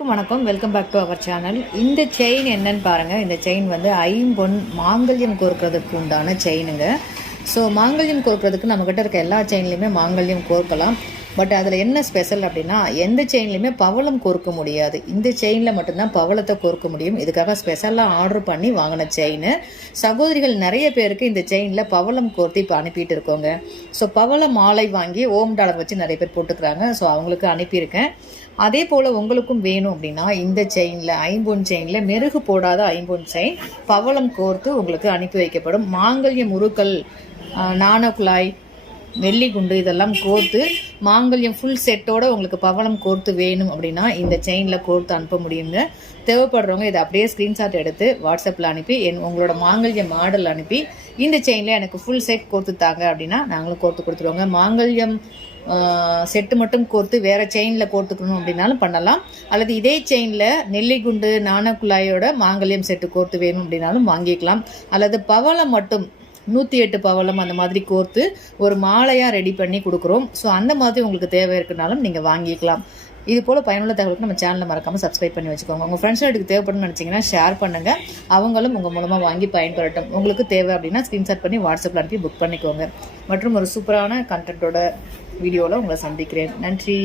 வணக்கம், welcome back to our channel. இந்த chain என்னன்னு பாருங்க. இந்த செயின் வந்து ஐம்பொன் மாங்கல்யம் கோர்க்கிறதுக்கு உண்டான செயினுங்க. ஸோ மாங்கல்யம் கோர்க்கிறதுக்கு நம்மக்கிட்ட இருக்க எல்லா செயின்லையுமே மாங்கல்யம் கோர்க்கலாம். பட் அதில் என்ன ஸ்பெஷல் அப்படின்னா, எந்த செயின்லையுமே பவளம் கோர்க்க முடியாது. இந்த செயினில் மட்டும்தான் பவளத்தை கோர்க்க முடியும். இதுக்காக ஸ்பெஷலாக ஆர்டர் பண்ணி வாங்கின செயின். சகோதரிகள் நிறைய பேருக்கு இந்த செயினில் பவளம் கோர்த்து இப்போ அனுப்பிட்டு இருக்கோங்க. ஸோ பவள மாலை வாங்கி ஓம் டாலர் வச்சு நிறைய பேர் போட்டுக்கிறாங்க. ஸோ அவங்களுக்கு அனுப்பியிருக்கேன். அதே போல் உங்களுக்கும் வேணும் அப்படின்னா இந்த செயினில் ஐம்பொன் செயினில் மெருகு போடாத ஐம்பொன் செயின் பவளம் கோர்த்து உங்களுக்கு அனுப்பி வைக்கப்படும். மாங்கல்யம் உருக்கள், நாணக்குழாய், வெள்ளிக்குண்டு இதெல்லாம் கோர்த்து மாங்கல்யம் ஃபுல் செட்டோட உங்களுக்கு பவளம் கோர்த்து வேணும் அப்படின்னா இந்த செயினில் கோர்த்து அனுப்ப முடியுங்க. தேவைப்படுறவங்க இதை அப்படியே ஸ்க்ரீன்ஷாட் எடுத்து வாட்ஸ்அப்பில் அனுப்பி உங்களோட மாங்கல்ய மாடல் அனுப்பி இந்த செயினில் எனக்கு ஃபுல் செட் கோர்த்து தாங்க அப்படின்னா நாங்களும் கோர்த்து கொடுத்துருவோங்க. மாங்கல்யம் செட்டு மட்டும் கோர்த்து வேறு செயினில் கோர்த்துக்கணும் அப்படின்னாலும் பண்ணலாம். அல்லது இதே செயினில் நெல்லிக்குண்டு நாணக்குழாயோட மாங்கல்யம் செட்டு கோர்த்து வேணும் அப்படின்னாலும் வாங்கிக்கலாம். அல்லது பவளம் மட்டும் 108 பவளம் அந்த மாதிரி கோர்த்து ஒரு மாலையாக ரெடி பண்ணி கொடுக்குறோம். ஸோ அந்த மாதிரி உங்களுக்கு தேவை இருக்குனாலும் நீங்கள் வாங்கிக்கலாம். இது போல் பயனுள்ள தகவலுக்கு நம்ம சேனலை மறக்காமல் சப்ஸ்கிரைப் பண்ணி வச்சுக்கோங்க. உங்கள் ஃப்ரெண்ட்ஸ் எடுத்து தேவைப்படுன்னு நினச்சிங்கன்னா ஷேர் பண்ணுங்கள். அவங்களும் உங்கள் மூலமாக வாங்கி பயன்பெறட்டும். உங்களுக்கு தேவை அப்படின்னா ஸ்க்ரீன்ஷாட் பண்ணி வாட்ஸ்அப்பில் அனுப்பி புக் பண்ணிக்கோங்க. மற்றும் ஒரு சூப்பரான கண்டென்ட்டோட வீடியோவில் உங்களை சந்திக்கிறேன். நன்றி.